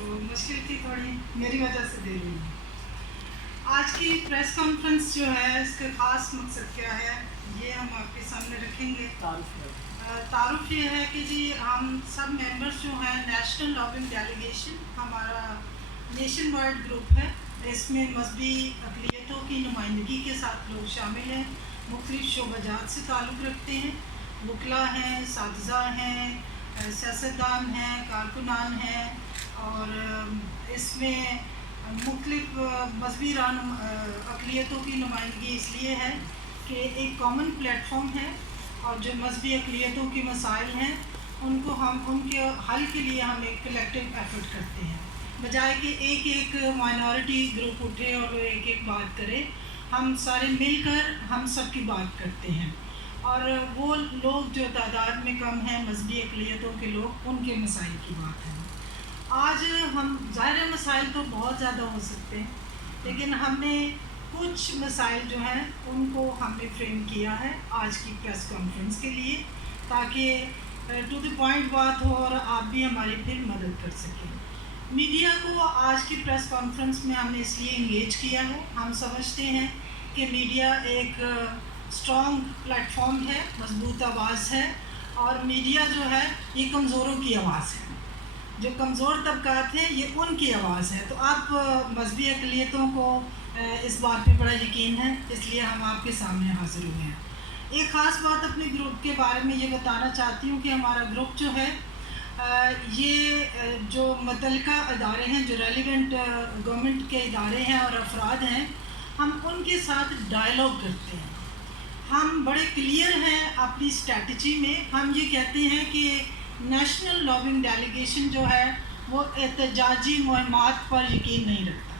مشکل تھی تھوڑی میری وجہ سے دے رہی ہوں. آج کی پریس کانفرنس جو ہے اس کا خاص مقصد کیا ہے یہ ہم آپ کے سامنے رکھیں گے. تعارف یہ ہے کہ جی ہم سب ممبرس جو ہیں نیشنل لابنگ ڈیلیگیشن ہمارا نیشن وائڈ گروپ ہے. اس میں مذہبی اقلیتوں کی نمائندگی کے ساتھ لوگ شامل ہیں، مختلف شعبہ جات سے تعلق رکھتے ہیں، وکلاء ہیں، اساتذہ ہیں، سیاستدان ہیں، کارکنان ہیں، اور اس میں مختلف مذہبی اقلیتوں کی نمائندگی اس لیے ہے کہ ایک کامن پلیٹ فارم ہے اور جو مذہبی اقلیتوں کے مسائل ہیں ان کے حل کے لیے ہم ایک کلیکٹیو ایفرٹ کرتے ہیں، بجائے کہ ایک مائنورٹی گروپ اٹھے اور ایک بات کرے. ہم سارے مل کر ہم سب کی بات کرتے ہیں، اور وہ لوگ جو تعداد میں کم ہیں مذہبی اقلیتوں کے لوگ ان کے مسائل کی بات ہے. آج ہم ظاہر مسائل تو بہت زیادہ ہو سکتے ہیں، لیکن ہم نے کچھ مسائل جو ہیں ان کو ہم نے فریم کیا ہے آج کی پریس کانفرنس کے لیے، تاکہ ٹو دی پوائنٹ بات ہو اور آپ بھی ہماری پھر مدد کر سکیں. میڈیا کو آج کی پریس کانفرنس میں ہم نے اس لیے انگیج کیا ہے، ہم سمجھتے ہیں کہ میڈیا ایک اسٹرانگ پلیٹ فارم ہے، مضبوط آواز ہے، اور میڈیا جو ہے یہ کمزوروں کی آواز ہے. جو کمزور طبقات ہیں یہ ان کی آواز ہے. تو آپ مذہبی اقلیتوں کو اس بات پہ بڑا یقین ہے، اس لیے ہم آپ کے سامنے حاضر ہوئے ہیں. ایک خاص بات اپنے گروپ کے بارے میں یہ بتانا چاہتی ہوں کہ ہمارا گروپ جو ہے یہ جو متعلقہ ادارے ہیں، جو ریلیونٹ گورنمنٹ کے ادارے ہیں اور افراد ہیں، ہم ان کے ساتھ ڈائلاگ کرتے ہیں. ہم بڑے کلیئر ہیں اپنی اسٹریٹجی میں. ہم یہ کہتے ہیں کہ نیشنل لابنگ ڈیلیگیشن جو ہے وہ احتجاجی مہمات پر یقین نہیں رکھتا،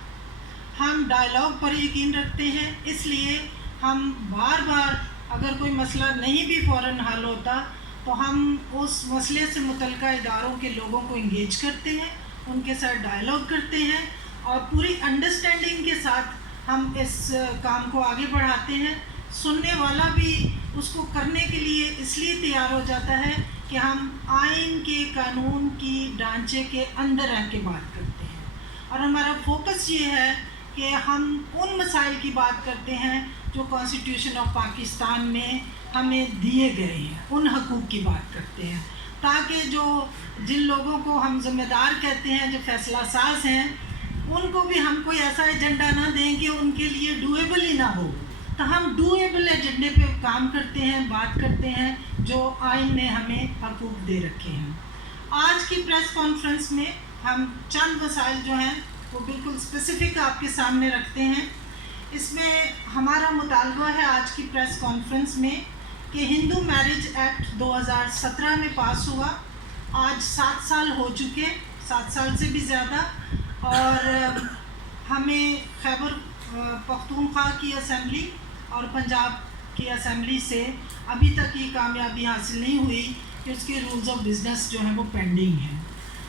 ہم ڈائلاگ پر یقین رکھتے ہیں. اس لیے ہم بار بار اگر کوئی مسئلہ نہیں بھی فوراً حل ہوتا تو ہم اس مسئلے سے متعلقہ اداروں کے لوگوں کو انگیج کرتے ہیں، ان کے ساتھ ڈائلاگ کرتے ہیں، اور پوری انڈرسٹینڈنگ کے ساتھ ہم اس کام کو آگے بڑھاتے ہیں. سننے والا بھی اس کو کرنے کے لیے اس لیے تیار ہو جاتا ہے کہ ہم آئین کے قانون کی ڈھانچے کے اندر رہ کے بات کرتے ہیں، اور ہمارا فوکس یہ ہے کہ ہم ان مسائل کی بات کرتے ہیں جو کانسٹیٹیوشن آف پاکستان میں ہمیں دیے گئے ہیں، ان حقوق کی بات کرتے ہیں، تاکہ جن لوگوں کو ہم ذمہ دار کہتے ہیں، جو فیصلہ ساز ہیں، ان کو بھی ہم کوئی ایسا ایجنڈا نہ دیں کہ ان کے لیے ڈویبل ہی نہ ہو. تو ہم ڈویبل ایجنڈے پہ کام کرتے ہیں، بات کرتے ہیں جو آئین نے ہمیں حقوق دے رکھے ہیں. آج کی پریس کانفرنس میں ہم چند مسائل جو ہیں وہ بالکل اسپیسیفک آپ کے سامنے رکھتے ہیں. اس میں ہمارا مطالبہ ہے آج کی پریس کانفرنس میں کہ ہندو میرج ایکٹ 2017 میں پاس ہوا، آج 7 سال ہو چکے، 7 سال سے بھی زیادہ، اور ہمیں خیبر پختونخوا کی اسمبلی اور پنجاب کی اسمبلی سے ابھی تک یہ کامیابی حاصل نہیں ہوئی کہ اس کے رولز آف بزنس جو ہیں وہ پینڈنگ ہیں.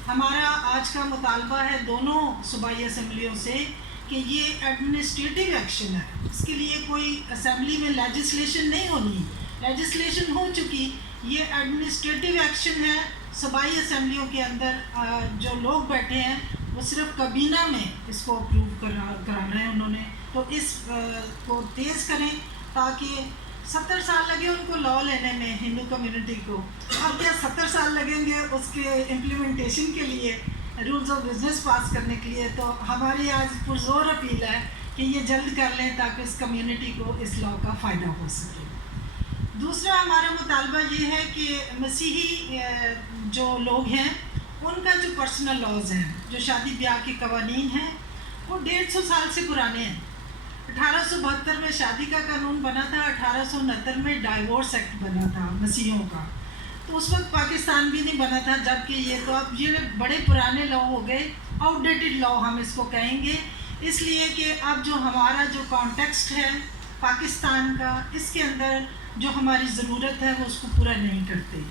ہمارا آج کا مطالبہ ہے دونوں صوبائی اسمبلیوں سے کہ یہ ایڈمنسٹریٹو ایکشن ہے، اس کے لیے کوئی اسمبلی میں لیجسلیشن نہیں ہونی، لیجسلیشن ہو چکی، یہ ایڈمنسٹریٹو ایکشن ہے. صوبائی اسمبلیوں کے اندر جو لوگ بیٹھے ہیں وہ صرف کابینہ میں اس کو اپروو کرانا ہے انہوں نے. تو اس کو تیز کریں تاکہ 70 سال لگے ان کو لا لینے میں ہندو کمیونٹی کو، اب کیا 70 سال لگیں گے اس کے امپلیمنٹیشن کے لیے، رولز آف بزنس پاس کرنے کے لیے. تو ہماری آج پرزور اپیل ہے کہ یہ جلد کر لیں تاکہ اس کمیونٹی کو اس لا کا فائدہ ہو سکے. دوسرا ہمارا مطالبہ یہ ہے کہ مسیحی جو لوگ ہیں ان کا جو پرسنل لاز ہیں، جو شادی بیاہ کے قوانین ہیں، وہ 150 سال سے پرانے ہیں. 1872 میں شادی کا قانون بنا تھا، 1869 میں ڈائیورس ایکٹ بنا تھا مسیحیوں کا. تو اس وقت پاکستان بھی نہیں بنا تھا، جبکہ یہ بڑے پرانے لا ہو گئے، آؤٹ ڈیٹڈ لا ہم اس کو کہیں گے. اس لیے کہ اب جو ہمارا جو کانٹیکسٹ ہے پاکستان کا، اس کے اندر جو ہماری ضرورت ہے وہ اس کو پورا نہیں کرتے.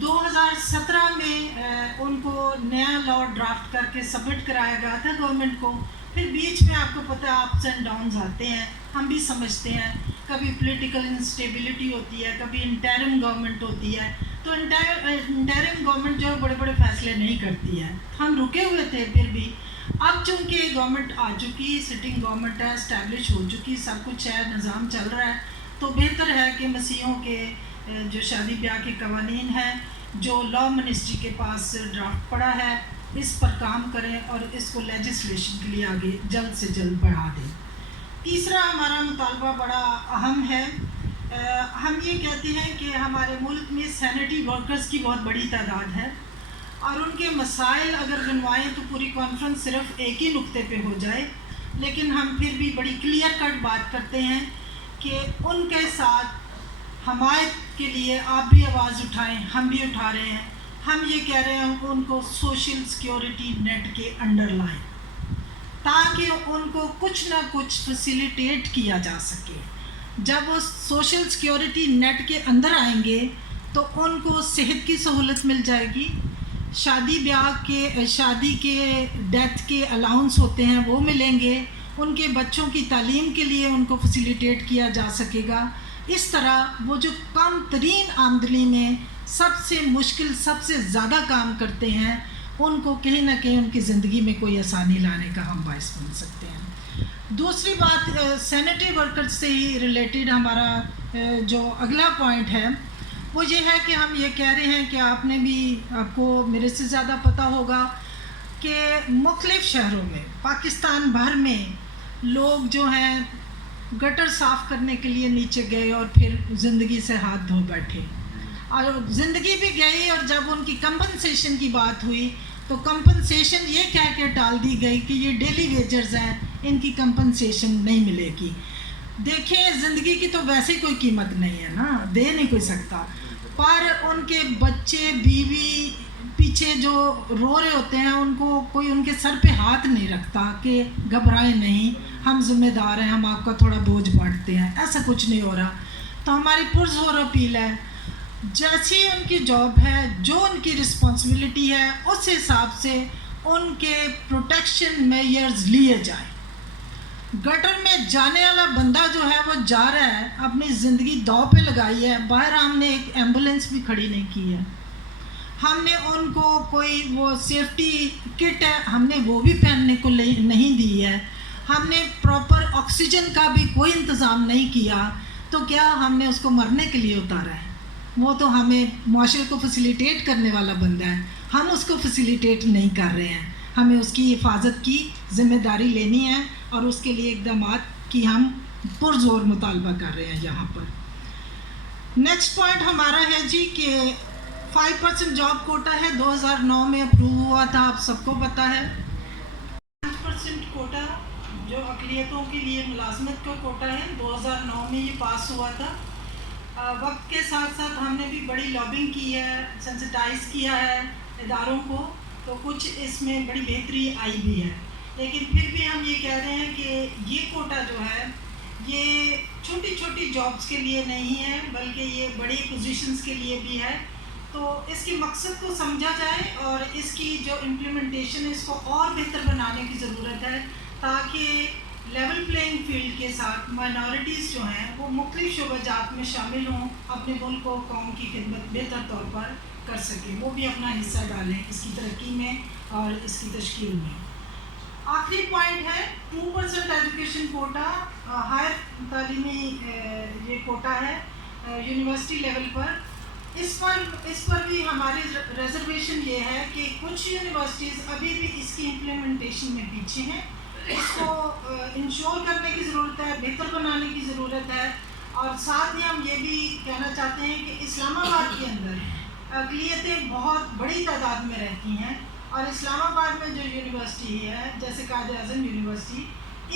2017 میں ان کو نیا لا ڈرافٹ کر کے سبمٹ کرایا گیا تھا گورنمنٹ کو. پھر بیچ میں آپ کو پتہ ہے اپس اینڈ ڈاؤنز آتے ہیں، ہم بھی سمجھتے ہیں، کبھی پولیٹیکل انسٹیبلٹی ہوتی ہے، کبھی انٹرم گورنمنٹ ہوتی ہے. تو انٹرم گورنمنٹ جو ہے بڑے بڑے فیصلے نہیں کرتی ہے. ہم رکے ہوئے تھے پھر بھی. اب چونکہ گورنمنٹ آ چکی, سٹنگ گورنمنٹ ہے, اسٹیبلش ہو چکی, سب کچھ ہے, نظام چل رہا ہے, تو بہتر ہے کہ مسیحوں کے جو شادی بیاہ کے قوانین ہیں جو لا منسٹری کے پاس ڈرافٹ پڑا ہے اس پر کام کریں اور اس کو لیجسلیشن کے لیے آگے جلد سے جلد بڑھا دیں. تیسرا ہمارا مطالبہ بڑا اہم ہے. ہم یہ کہتے ہیں کہ ہمارے ملک میں سینیٹری ورکرز کی بہت بڑی تعداد ہے اور ان کے مسائل اگر گنوائیں تو پوری کانفرنس صرف ایک ہی نقطے پہ ہو جائے, لیکن ہم پھر بھی بڑی کلیئر کٹ بات کرتے ہیں کہ ان کے ساتھ حمایت کے لیے آپ بھی آواز اٹھائیں, ہم بھی اٹھا رہے ہیں. ہم یہ کہہ رہے ہیں ان کو سوشل سیکیورٹی نیٹ کے انڈر لائیں تاکہ ان کو کچھ نہ کچھ فیسیلیٹیٹ کیا جا سکے. جب وہ سوشل سیکیورٹی نیٹ کے اندر آئیں گے تو ان کو صحت کی سہولت مل جائے گی, شادی کے ڈیتھ کے الاؤنس ہوتے ہیں وہ ملیں گے, ان کے بچوں کی تعلیم کے لیے ان کو فیسیلیٹیٹ کیا جا سکے گا. اس طرح وہ جو کم ترین آمدنی میں سب سے مشکل, سب سے زیادہ کام کرتے ہیں, ان کو کہیں نہ کہیں ان کی زندگی میں کوئی آسانی لانے کا ہم باعث بن سکتے ہیں. دوسری بات سینیٹری ورکرز سے ہی ریلیٹڈ ہمارا جو اگلا پوائنٹ ہے وہ یہ ہے کہ ہم یہ کہہ رہے ہیں کہ آپ کو میرے سے زیادہ پتہ ہوگا کہ مختلف شہروں میں پاکستان بھر میں لوگ جو ہیں گٹر صاف کرنے کے لیے نیچے گئے اور پھر زندگی سے ہاتھ دھو بیٹھے, اور زندگی بھی گئی, اور جب ان کی کمپنسیشن کی بات ہوئی تو کمپنسیشن یہ کہہ کے ٹال دی گئی کہ یہ ڈیلی ویجرز ہیں, ان کی کمپنسیشن نہیں ملے گی. دیکھیں زندگی کی تو ویسے کوئی قیمت نہیں ہے نا, دے نہیں کوئی سکتا, پر ان کے بچے بیوی پیچھے جو رو رہے ہوتے ہیں ان کو کوئی ان کے سر پہ ہاتھ نہیں رکھتا کہ گھبرائیں نہیں, ہم ذمہ دار ہیں, ہم آپ کا تھوڑا بوجھ بانٹتے ہیں. ایسا کچھ نہیں ہو رہا. تو ہماری پرزور اپیل ہے جیسی ان کی جاب ہے, جو ان کی رسپانسبلٹی ہے, اس حساب سے ان کے پروٹیکشن میئرز لیے جائیں. گٹر میں جانے والا بندہ جو ہے وہ جا رہا ہے, اپنی زندگی داؤ پہ لگائی ہے, باہر ہم نے ایک ایمبولینس بھی کھڑی نہیں کی ہے, ہم نے ان کو کوئی وہ سیفٹی کٹ ہے ہم نے وہ بھی پہننے کو نہیں دی ہے, ہم نے پراپر آکسیجن کا بھی کوئی انتظام نہیں کیا, تو کیا ہم نے اس کو مرنے کے لیے اتارا ہے؟ وہ تو ہمیں معاشرے کو فیسیلیٹیٹ کرنے والا بندہ ہے, ہم اس کو فیسیلیٹیٹ نہیں کر رہے ہیں. ہمیں اس کی حفاظت کی ذمہ داری لینی ہے اور اس کے لیے اقدامات کی ہم پرزور مطالبہ کر رہے ہیں یہاں پر. نیکسٹ پوائنٹ ہمارا ہے جی کہ 5% جاب کوٹا ہے, 2009 میں اپروو ہوا تھا, آپ سب کو پتہ ہے. 5% کوٹا جو اقلیتوں کے لیے ملازمت کا کوٹا ہے 2009 میں یہ پاس ہوا تھا. وقت کے ساتھ ساتھ ہم نے بھی بڑی لابنگ کی ہے, سینسٹائز کیا ہے اداروں کو, تو کچھ اس میں بڑی بہتری آئی بھی ہے. لیکن پھر بھی ہم یہ کہہ رہے ہیں کہ یہ کوٹا جو ہے یہ چھوٹی چھوٹی جابس کے لیے نہیں ہے بلکہ یہ بڑی پوزیشنز کے لیے بھی ہے. تو اس کے مقصد کو سمجھا جائے اور اس کی جو امپلیمنٹیشن ہے اس کو اور بہتر بنانے کی ضرورت ہے تاکہ لیول پلینگ فیلڈ کے ساتھ مائنورٹیز جو ہیں وہ مختلف شعبہ جات میں شامل ہوں, اپنے ملک کو قوم کی خدمت بہتر طور پر کر سکیں, وہ بھی اپنا حصہ ڈالیں اس کی ترقی میں اور اس کی تشکیل میں. آخری پوائنٹ ہے 2% ایجوکیشن کوٹا, ہائر تعلیمی یہ کوٹا ہے یونیورسٹی لیول پر. اس پر بھی ہماری ریزرویشن یہ ہے کہ کچھ یونیورسٹیز ابھی بھی اس کی امپلیمنٹیشن میں پیچھے ہیں, اس کو انشور کرنے کی ضرورت ہے, بہتر بنانے کی ضرورت ہے. اور ساتھ ہی ہم یہ بھی کہنا چاہتے ہیں کہ اسلام آباد کے اندر اقلیتیں بہت بڑی تعداد میں رہتی ہیں, اور اسلام آباد میں جو یونیورسٹی ہے جیسے قائد اعظم یونیورسٹی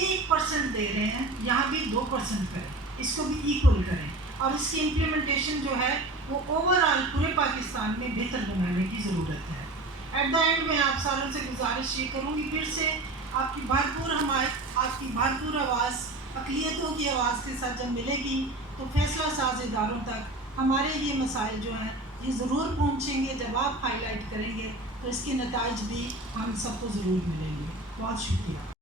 1% دے رہے ہیں, یہاں بھی 2% کریں, اس کو بھی ایکول کریں, اور اس کی امپلیمنٹیشن جو ہے وہ اوور آل پورے پاکستان میں بہتر بنانے کی ضرورت ہے. ایٹ دا اینڈ میں آپ ساروں سے گزارش یہ کروں گی پھر سے آپ کی بھرپور حمایت, آپ کی بھرپور آواز اقلیتوں کی آواز کے ساتھ جب ملے گی تو فیصلہ ساز اداروں تک ہمارے یہ مسائل جو ہیں یہ ضرور پہنچیں گے. جب آپ ہائی لائٹ کریں گے تو اس کے نتائج بھی ہم سب کو ضرور ملیں گے. بہت شکریہ.